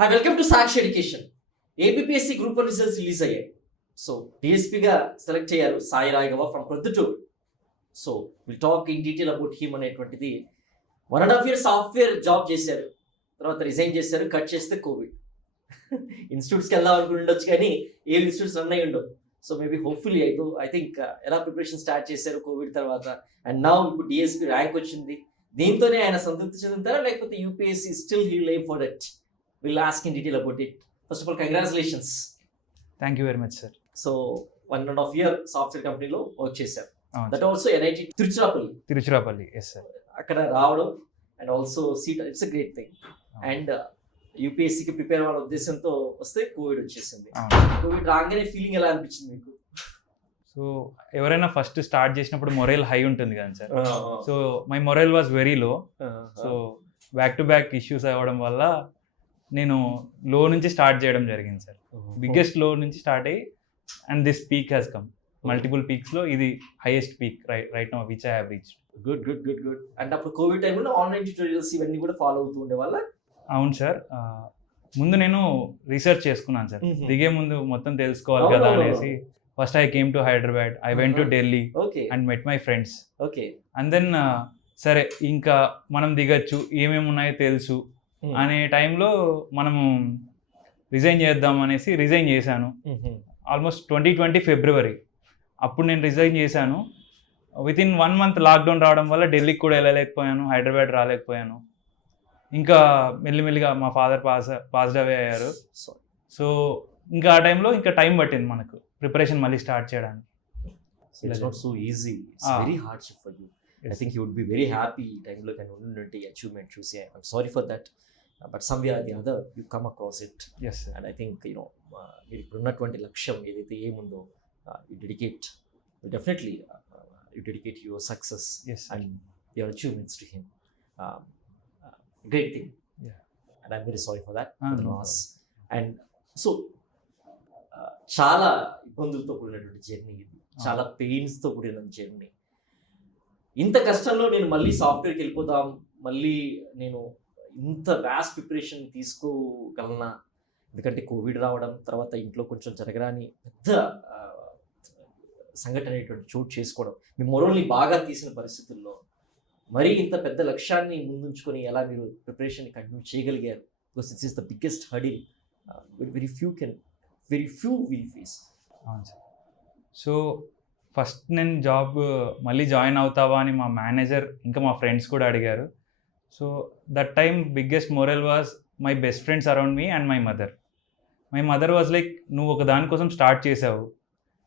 Hi, welcome to Sakshi education. APSC group 1 results release అయ్యాయి. So డిఎస్పీగా select అయ్యారు Sai Raghava from Proddatur. So will talk in detail about him అనేటువంటిది. 1.5 years software job చేశారు, తర్వాత resign చేశారు. Cut చేస్తే Covid. ఇన్స్టిట్యూట్స్కి వెళ్దాం అనుకుని ఉండొచ్చు, కానీ ఏ ఇన్స్టిట్యూట్స్ రన్ అయ్యి ఉండవు. So maybe hopefully I think ఎలా ప్రిపరేషన్ స్టార్ట్ చేశారు కోవిడ్ తర్వాత, అండ్ నౌ ఇప్పుడు డిఎస్పీ ర్యాంక్ వచ్చింది. దీంతోనే ఆయన సంతృప్తి చెందుతారా, లేకపోతే UPSC still he live for that? Will ask in detail about it. First of all, congratulations. Thank you very much sir. So 1.5 year software కంపెనీలో వర్క్ చేశారు. That also NIT Tiruchirappalli. Yes sir. అక్కడ రావడం and also seat, it's a great thing. And యూపీఎస్సీకి prepare అవ్వాలనే ఉద్దేశంతో వస్తే Covid వచ్చేసింది. Covid రాగానే feeling ఎలా అనిపించింది మీకు? సో ఎవరైనా ఫస్ట్ స్టార్ట్ చేసినప్పుడు మొరైల్ హై ఉంటుంది కదా sir. So my morale was very low. So back to back issues అవ్వడం వల్ల నేను లో నుంచి స్టార్ట్ చేయడం జరిగింది సార్. బిగ్గెస్ట్ లో నుంచి స్టార్ట్ అయ్యి and this peak has come. Multiple peaks లో ఇది highest peak right now which I have reached. Good. And అప్పుడు కోవిడ్ టైంలో ఆన్లైన్ ట్యూటోరియల్స్ ఇవన్నీ కూడా ఫాలో అవుతూ ఉండే వాళ్ళ? అవును సార్. ముందు నేను రీసెర్చ్ చేసుకున్నాను సార్. దిగే ముందు మొత్తం తెలుసుకోవాలి కదా అనేసి first I came to Hyderabad. I went to Delhi and met my friends. And then సరే ఇంకా మనం దిగచ్చు, ఏమేమి ఉన్నాయో తెలుసు అనే టైంలో మనము రిజైన్ చేద్దాం అనేసి రిజైన్ చేశాను. ఆల్మోస్ట్ 2020 ఫిబ్రవరి అప్పుడు నేను రిజైన్ చేశాను. వితిన్ 1 month లాక్డౌన్ రావడం వల్ల ఢిల్లీకి కూడా వెళ్ళలేకపోయాను, హైదరాబాద్ రాలేకపోయాను. ఇంకా మెల్లిమెల్లిగా మా ఫాదర్ పాస్డ్ అవే అయ్యారు. సో ఇంకా ఆ టైంలో ఇంకా టైం పట్టింది మనకు ప్రిపరేషన్ మళ్ళీ స్టార్ట్ చేయడానికి. It's not so easy. It's very hardship for you. Yes. I think you would be very happy ఈ టైంలో కానీ ఉన్నటువంటి అచీవ్మెంట్ చూసి. I'm sorry for that. But somewhere or the other you come across it. Yes sir. And I think మీరు ఇప్పుడు ఉన్నటువంటి లక్ష్యం ఏదైతే ఏముందో you dedicate, definitely you dedicate your success. Yes sir. And your achievements to him. Great thing. Yeah. And I'm very sorry for that. No loss. And so చాలా ఇబ్బందులతో కూడినటువంటి journey ఇది, చాలా పెయిన్స్తో కూడిన జర్నీ. ఇంత కష్టంలో నేను మళ్ళీ సాఫ్ట్వేర్కి వెళ్ళిపోదాం, మళ్ళీ నేను ఇంత వ్యాస్ట్ ప్రిపరేషన్ తీసుకోగలనా? ఎందుకంటే కోవిడ్ రావడం తర్వాత ఇంట్లో కొంచెం జరగరాని పెద్ద సంఘటన అనేటువంటి చోటు చేసుకోవడం, మీ మొరల్ని బాగా తీసిన పరిస్థితుల్లో మరీ ఇంత పెద్ద లక్ష్యాన్ని ముందుంచుకొని ఎలా మీరు ప్రిపరేషన్ని కంటిన్యూ చేయగలిగారు? Because it's is the biggest hurdle very few will face. అవును సార్. సో ఫస్ట్ నేను జాబ్ మళ్ళీ జాయిన్ అవుతావా అని మా మేనేజర్ ఇంకా మా ఫ్రెండ్స్ కూడా అడిగారు. So that time biggest moral was my best friends around me and my mother. My mother was like, నువ్వు ఒక దానికోసం స్టార్ట్ చేసావు,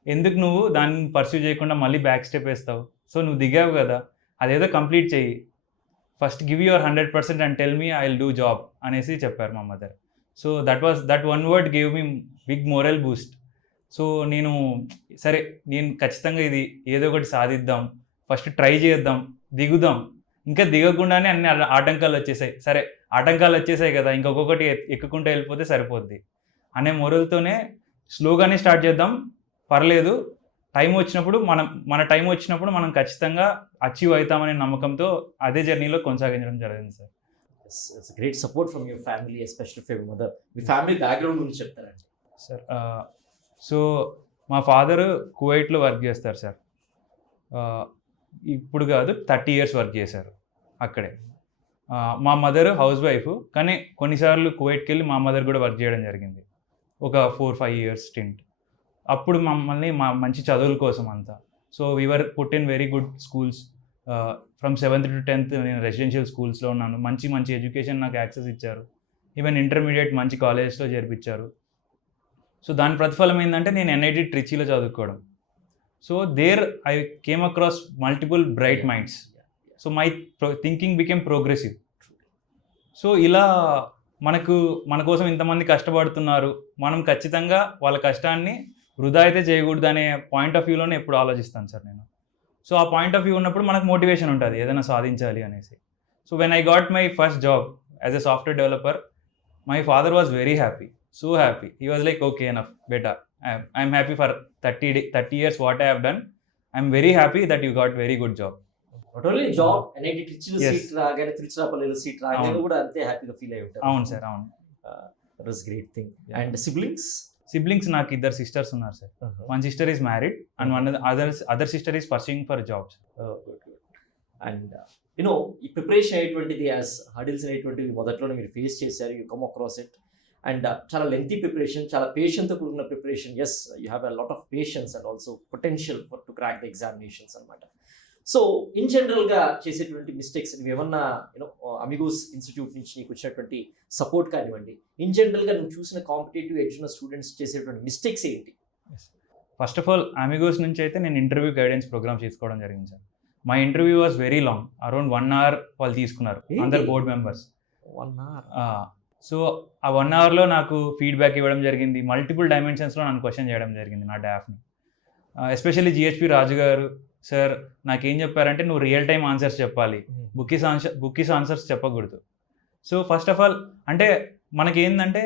ఎందుకు నువ్వు దాన్ని పర్స్యూ చేయకుండా మళ్ళీ బ్యాక్ స్టెప్ వేస్తావు? సో నువ్వు దిగావు కదా, అదేదో కంప్లీట్ చెయ్యి, first give your 100% and tell me I will do job అనేసి చెప్పారు మా mother. So that one word gave me big moral boost. So నేను సరే, నేను ఖచ్చితంగా ఇది ఏదో ఒకటి సాధిద్దాం, ఫస్ట్ ట్రై చేద్దాం, దిగుదాం. ఇంకా దిగకుండానే అన్ని ఆటంకాలు వచ్చేసాయి. సరే ఆటంకాలు వచ్చేసాయి కదా, ఇంకొకటి ఎక్కుకుంటూ వెళ్ళిపోతే సరిపోద్ది అనే మొరల్తోనే స్లోగానే స్టార్ట్ చేద్దాం, పర్లేదు, టైం వచ్చినప్పుడు మన టైం వచ్చినప్పుడు మనం ఖచ్చితంగా అచీవ్ అవుతామనే నమ్మకంతో అదే జర్నీలో కొనసాగించడం జరిగింది sir. It's a great support from your family, especially from your mother. Me family background గురించి చెప్తారండి సార్. సో మా ఫాదర్ కువైట్లో వర్క్ చేస్తారు సార్. ఇప్పుడు కాదు, 30 years వర్క్ చేశారు అక్కడే. మా మదర్ హౌస్ వైఫ్, కానీ కొన్నిసార్లు కువైట్కి వెళ్ళి మా మదర్ కూడా వర్క్ చేయడం జరిగింది, ఒక 4-5 years స్టింట్. అప్పుడు మమ్మల్ని మంచి చదువుల కోసం అంతా. So we are put in very good schools. From 7th to 10th నేను రెసిడెన్షియల్ స్కూల్స్లో ఉన్నాను. మంచి ఎడ్యుకేషన్ నాకు యాక్సెస్ ఇచ్చారు. ఈవెన్ ఇంటర్మీడియట్ మంచి కాలేజెస్లో చేర్పించారు. సో దాని ప్రతిఫలం ఏంటంటే నేను ఎన్ఐటి ట్రిచీలో చదువుకోవడం. So there I came across multiple bright minds. So my thinking became progressive. So ఇలా మన కోసం ఇంతమంది కష్టపడుతున్నారు, మనం ఖచ్చితంగా వాళ్ళ కష్టాన్ని వృధా అయితే చేయకూడదు అనే పాయింట్ ఆఫ్ వ్యూలోనే ఎప్పుడు ఆలోచిస్తాను సార్ నేను. సో ఆ పాయింట్ ఆఫ్ వ్యూ ఉన్నప్పుడు మనకు మోటివేషన్ ఉంటుంది ఏదైనా సాధించాలి అనేసి. So when I got my first job as a software developer, my father was very happy, so happy. He was like, okay enough better, I'm happy for 30 years what I have done, I'm very happy that you got very good job. Not only job, NIT ట్రిచీలో seat రాగానే, తిరుచిరాపల్లిలో seat రాగానే కూడా అంతే హ్యాపీగా feel అయ్యి ఉంటారు. అవును సార్, అవును. That was great thing. Yeah. And siblings? Siblings నాకు ఇద్దరు సిస్టర్స్ ఉన్నారు sir. One sister is married and one other sister is pursuing for jobs. And you know ఈ ప్రిపరేషన్ అనేటువంటిది యాజ్ హడిల్స్ అనేటువంటివి మొదట్లోనే మీరు ఫేస్ చేశారు, you come across it. And చాలా లెంతీ ప్రిపరేషన్, చాలా పేషెంట్తో కూడిన preparation. Yes, you have a lot of patience and also potential for to crack the examinations అనమాట. సో ఇన్ జనరల్గా చేసేటువంటి మిస్టేక్స్ నువ్వు ఏమన్నా యూనో అమిగోస్ ఇన్స్టిట్యూట్ నుంచి నీకు వచ్చినటువంటి సపోర్ట్ కానివ్వండి, ఇన్ జనరల్గా నువ్వు చూసిన కాంపిటేటివ్ ఎడ్జ్ ఉన్న స్టూడెంట్స్ చేసేటువంటి మిస్టేక్స్ ఏంటి? ఫస్ట్ ఆఫ్ ఆల్ అమిగోస్ నుంచి అయితే నేను ఇంటర్వ్యూ గైడెన్స్ ప్రోగ్రామ్ తీసుకోవడం జరిగింది sir. My interview was very long, around 1 hour వాళ్ళు తీసుకున్నారు, అందరు బోర్డ్ మెంబర్స్. 1 hour? సో ఆ 1 hourలో నాకు ఫీడ్బ్యాక్ ఇవ్వడం జరిగింది, మల్టిపుల్ డైమెన్షన్స్లో నన్ను క్వశ్చన్ చేయడం జరిగింది నా డాఫ్ని. ఎస్పెషల్లీ జిహెచ్పి రాజు గారు సార్ నాకేం చెప్పారంటే, నువ్వు రియల్ టైమ్ ఆన్సర్స్ చెప్పాలి, బుక్కీస్ ఆన్సర్స్ చెప్పకూడదు. సో ఫస్ట్ ఆఫ్ ఆల్ అంటే మనకేందంటే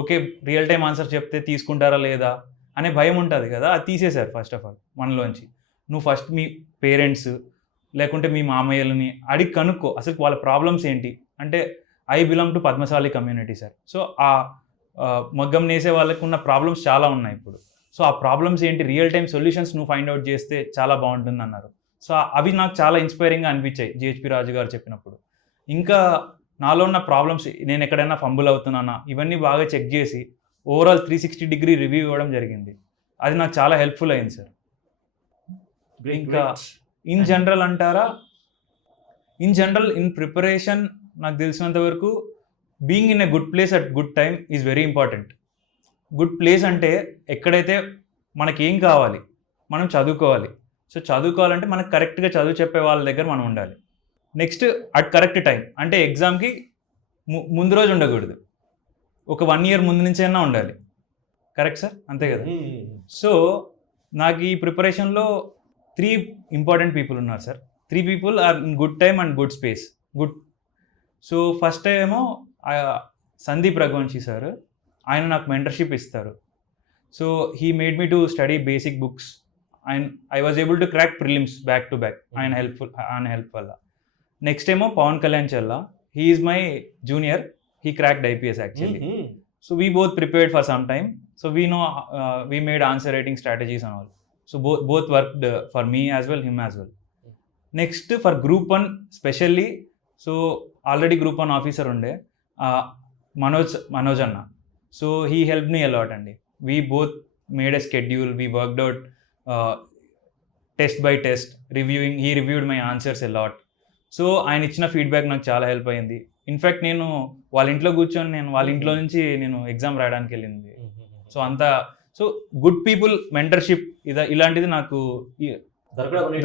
ఓకే రియల్ టైమ్ ఆన్సర్ చెప్తే తీసుకుంటారా లేదా అనే భయం ఉంటుంది కదా, అది తీసేశారు ఫస్ట్ ఆఫ్ ఆల్ మనలోంచి. నువ్వు ఫస్ట్ మీ పేరెంట్స్ లేకుంటే మీ మామయ్యలని అడిగి కనుక్కో అసలు వాళ్ళ ప్రాబ్లమ్స్ ఏంటి. అంటే I belong to Padmashali community sir. So ఆ మగ్గం నేసే వాళ్ళకు ఉన్న ప్రాబ్లమ్స్ చాలా ఉన్నాయి ఇప్పుడు. సో ఆ ప్రాబ్లమ్స్ ఏంటి, రియల్ టైమ్ సొల్యూషన్స్ నువ్వు ఫైండ్ అవుట్ చేస్తే చాలా బాగుంటుంది అన్నారు. సో అవి నాకు చాలా ఇన్స్పైరింగ్గా అనిపించాయి జిహెచ్పి రాజు గారు చెప్పినప్పుడు. ఇంకా నాలో ఉన్న ప్రాబ్లమ్స్, నేను ఎక్కడైనా ఫంబుల్ అవుతున్నానా, ఇవన్నీ బాగా చెక్ చేసి ఓవరాల్ 360-degree రివ్యూ ఇవ్వడం జరిగింది. అది నాకు చాలా హెల్ప్ఫుల్ అయింది సార్. ఇంకా ఇన్ జనరల్ అంటారా, ఇన్ జనరల్ ఇన్ ప్రిపరేషన్ నాకు తెలిసినంత వరకు being in a good place at good time is very important. Good place అంటే ఎక్కడైతే మనకేం కావాలి మనం చదువుకోవాలి. సో చదువుకోవాలంటే మనకు కరెక్ట్గా చదువు చెప్పే వాళ్ళ దగ్గర మనం ఉండాలి. నెక్స్ట్ అట్ కరెక్ట్ టైం, అంటే ఎగ్జామ్కి ముందు రోజు ఉండకూడదు, ఒక 1 year ముందు నుంచే అయినా ఉండాలి. కరెక్ట్ సార్, అంతే కదా. సో నాకు ఈ ప్రిపరేషన్లో 3 important people ఉన్నారు sir. 3 people are in good time and good space. Good. So first ఏమో సందీప్ రఘువంశీ సార్, ఆయన నాకు మెంటర్షిప్ ఇస్తారు. So he made me to study basic books and I was able to crack prelims back to back ఆయన help వల్ల. Next ఏమో Pawan Kalyan Chella, he is my junior, he cracked IPS actually. So we both prepared for some time. So we know we made answer writing strategies and all. So both worked for me as well, him as well. Next for group 1 specially, so already group 1 officer unde Manoj Anna. So he helped me a lot andi. We both made a schedule, we worked out test by test, reviewing. He reviewed my answers a lot. So ఆయన ఇచ్చిన feedback నాకు చాలా help అయింది. In fact నేను వాళ్ళ ఇంట్లో కూర్చొని నేను వాళ్ళ ఇంట్లో నుంచి నేను ఎగ్జామ్ రాయడానికి వెళ్ళింది. సో అంతా సో గుడ్ పీపుల్ మెంటర్షిప్ ఇలాంటిది నాకు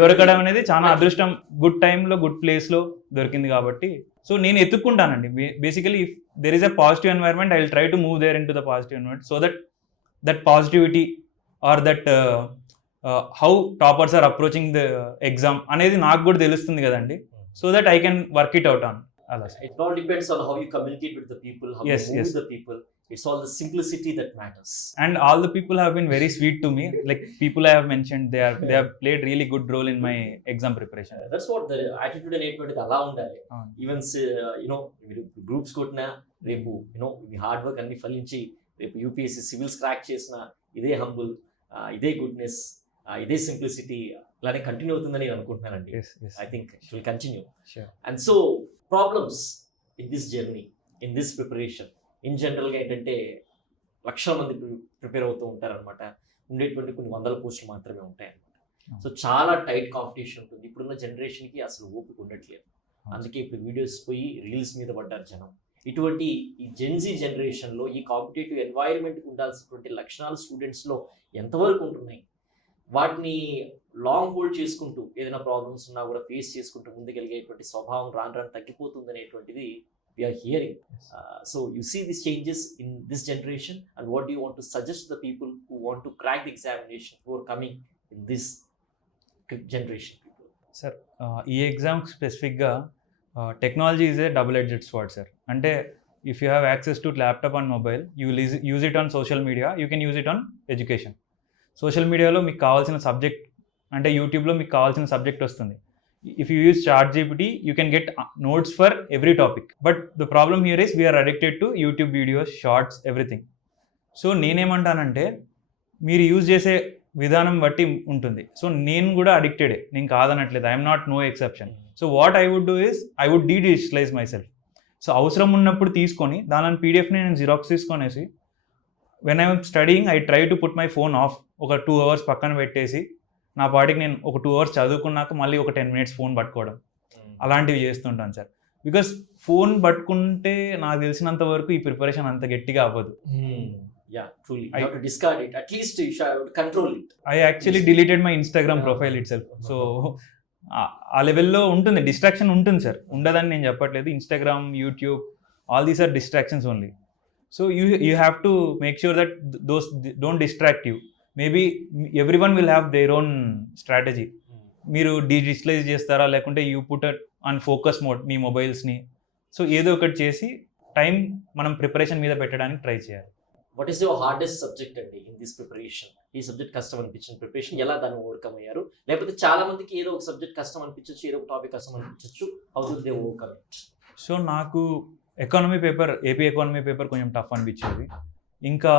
దొరకడం అనేది చాలా అదృష్టం. గుడ్ టైంలో గుడ్ ప్లేస్లో దొరికింది కాబట్టి సో నేను ఎత్తుక్కుంటానండి. Basically if there is a positive environment I will try to move there into the positive environment so that positivity or that how toppers are approaching the exam అనేది నాకు కూడా తెలుస్తుంది కదండి. So that I can work it out on అలా. It all depends on how you communicate with the people, how you move with the people. It's all the simplicity that matters. And all the people have been very sweet to me. Like people I have mentioned, they have played really good role in my exam preparation. That's what the attitude అనేటువంటిది అలా ఉండాలి. Even groups కొట్టినా రేపు మీ hard work అన్ని ఫలించి రేపు UPSC civils crack చేసిన ఇదే హంబుల్, ఇదే గుడ్నెస్, ఇదే సింప్లిసిటీ ఇలానే కంటిన్యూ అవుతుందని నేను అనుకుంటున్నానండి. I think it will continue. And so problems in this journey, in this preparation in జనరల్గా ఏంటంటే లక్షల మంది ప్రిపేర్ అవుతూ ఉంటారనమాట. ఉండేటువంటి కొన్ని వందల పోస్టులు మాత్రమే ఉంటాయి అనమాట. సో చాలా టైట్ కాంపిటీషన్ ఉంటుంది. ఇప్పుడున్న జనరేషన్కి అసలు ఓపిక ఉండట్లేదు. అందుకే ఇప్పుడు వీడియోస్ పోయి రీల్స్ మీద పడ్డారు జనం. ఇటువంటి ఈ జెన్జీ జనరేషన్లో ఈ కాంపిటేటివ్ ఎన్వైరన్మెంట్కి ఉండాల్సినటువంటి లక్షణాలు స్టూడెంట్స్లో ఎంతవరకు ఉంటున్నాయి, వాటిని లాంగ్ హోల్డ్ చేసుకుంటూ ఏదైనా ప్రాబ్లమ్స్ ఉన్నా కూడా ఫేస్ చేసుకుంటూ ముందుకెళ్ళగేటువంటి స్వభావం రాను తగ్గిపోతుంది అనేటువంటిది we are hearing. So you see these changes in this generation, and what do you want to suggest to the people who want to crack the examination, who are coming in this generation people? Sir, ఈ exam స్పెసిఫిక్గా technology is a double-edged sword sir. అంటే if you have access to laptop and mobile, you will use it on social media, you can use it on education. Social మీడియాలో మీకు కావాల్సిన subject అంటే యూట్యూబ్లో మీకు కావాల్సిన సబ్జెక్ట్ వస్తుంది. if you use ChatGPT, you can get notes for every topic. But the problem here is we are addicted to YouTube videos, shorts, everything. So నేనేమంటానంటే మీరు యూజ్ చేసే విధానం బట్టి ఉంటుంది. సో నేను కూడా అడిక్టెడే, నేను కాదనట్లేదు, I'm not no exception. So what I would do is I would digitalize myself. So అవసరం ఉన్నప్పుడు తీసుకొని దాని పీడిఎఫ్ని నేను జిరాక్స్ తీసుకొనేసి when I'm studying I try to put my phone off, ఒక 2 hours పక్కన పెట్టేసి నా పాటికి నేను ఒక 2 hours చదువుకున్నాక మళ్ళీ ఒక 10 minutes ఫోన్ పట్టుకోవడం, అలాంటివి చేస్తుంటాను సార్. బికాస్ ఫోన్ పట్టుకుంటే నాకు తెలిసినంత వరకు ఈ ప్రిపరేషన్ అంత గట్టిగా అవ్వదు. Yeah, truly. You have to discard it. At least you should control it. I actually deleted my Instagram profile itself. So ఆ లెవెల్లో ఉంటుంది, డిస్ట్రాక్షన్ ఉంటుంది సార్, ఉండదని నేను చెప్పట్లేదు. Instagram, YouTube, all these are distractions only. So you have to make sure that those don't distract you. Maybe every one will have their own strategy. మీరు digitalize చేస్తారా, లేకుంటే you put on focus mode మీ మొబైల్స్ని. So ఏదో ఒకటి చేసి time మనం preparation మీద పెట్టడానికి ట్రై చేయాలి. What is your hardest subject అండి ఇన్ దిస్ ప్రిపరేషన్? ఈ సబ్జెక్ట్ కష్టం అనిపించిన ప్రిపరేషన్ ఎలా దాన్ని ఓవర్కమ్ అయ్యారు? లేకపోతే చాలా మందికి ఏదో ఒక సబ్జెక్ట్ కష్టం అనిపించవచ్చు, ఏదో ఒక టాపిక్ కష్టం అనిపించవచ్చు. How do they overcome it? So నాకు economy paper, AP economy paper కొంచెం టఫ్ అనిపించేది. ఇంకా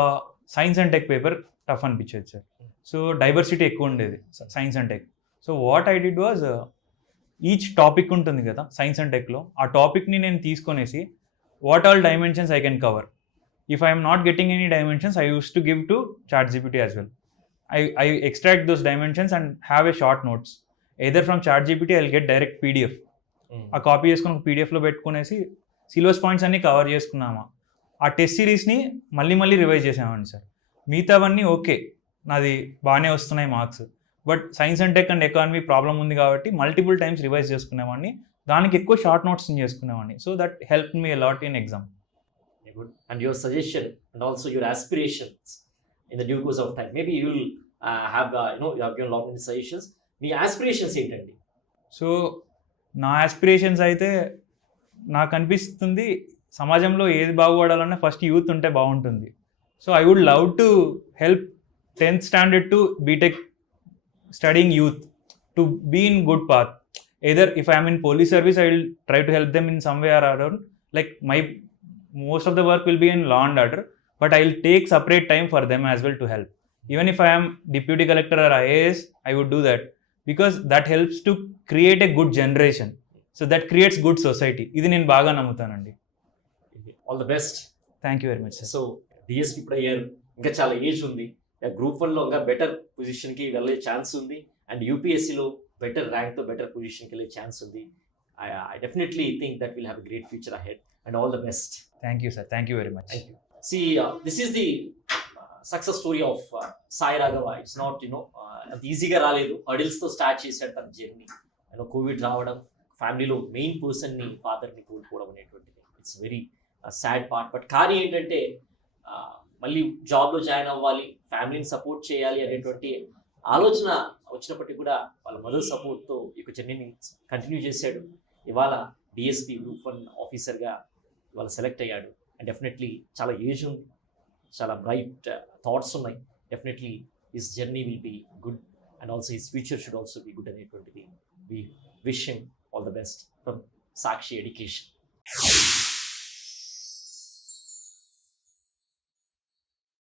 science and tech paper tough అనిపించేది సార్. సో డైవర్సిటీ ఎక్కువ ఉండేది science and tech. So what I did was, each topic ఉంటుంది కదా సైన్స్ అండ్ టెక్లో, ఆ టాపిక్ని నేను తీసుకొనేసి what all dimensions I can cover. If I am not getting any dimensions, I used to give to ChatGPT as well. I extract those dimensions and have a short notes. Either from ChatGPT, I'll get direct PDF. ఆ copy చేసుకుని పీడిఎఫ్లో పెట్టుకునేసి syllabus points అన్నీ cover చేసుకున్నామా. ఆ test సిరీస్ని మళ్ళీ revise చేసామండి sir. మిగతావన్నీ okay, నాది బాగానే వస్తున్నాయి marks. But science and tech and economy problem ఉంది కాబట్టి మల్టిపుల్ టైమ్స్ రివైజ్ చేసుకునేవాడిని, దానికి ఎక్కువ షార్ట్ నోట్స్ చేసుకునేవాడిని. So that help me a lot in exam. Good. And your suggestion and also your aspirations in the due course of time. Maybe you will have you have given a lot many suggestions. Me aspirations ఏంటండి? So నా aspirations అయితే నాకు అనిపిస్తుంది సమాజంలో ఏది బాగుపడాలన్నా first youth ఉంటే బాగుంటుంది. So I would love to help 10th standard to BTech studying youth to be in good path. Either if I'm in police service I will try to help them in some way or other. Like most of the work will be in law and order, but I will take separate time for them as well to help. Even if I am deputy collector or IAS, I would do that because that helps to create a good generation. So that creates good society. Idi nenu baga namutanandi. All the best. Thank you very much sir. So DSP ఇప్పుడు అయ్యారు, ఇంకా చాలా age ఉంది, group 1లో ఇంకా better పొజిషన్కి వెళ్ళే chance ఉంది, and యూపీఎస్సీలో better ర్యాంక్తో better పొజిషన్కి వెళ్ళే ఛాన్స్ ఉంది. I definitely think that we'll have a great future ahead. And all the best. Thank you sir. Thank you very much. Thank you. See, this is the success story of Sai Raghava. It's not, అంత ఈజీగా రాలేదు, హర్డిల్స్తో start చేశాడు తన journey. Covid రావడం, ఫ్యామిలీలో main పర్సన్ని, ఫాదర్ని కోల్పోవడం అనేటువంటిది it's very sad part. But కానీ ఏంటంటే మళ్ళీ జాబ్లో జాయిన్ అవ్వాలి, ఫ్యామిలీని సపోర్ట్ చేయాలి అనేటువంటి ఆలోచన వచ్చినప్పటికీ కూడా వాళ్ళ మదర్ సపోర్ట్తో ఈ జర్నీని కంటిన్యూ చేశాడు. ఇవాళ డిఎస్పీ గ్రూప్ 1 ఆఫీసర్గా ఇవాళ సెలెక్ట్ అయ్యాడు. అండ్ డెఫినెట్లీ చాలా ఏజ్ ఉంది, చాలా బ్రైట్ థాట్స్ ఉన్నాయి. Definitely his journey will be good and also his future should also be good అనేటువంటిది. We wish him all the best from Sakshi education.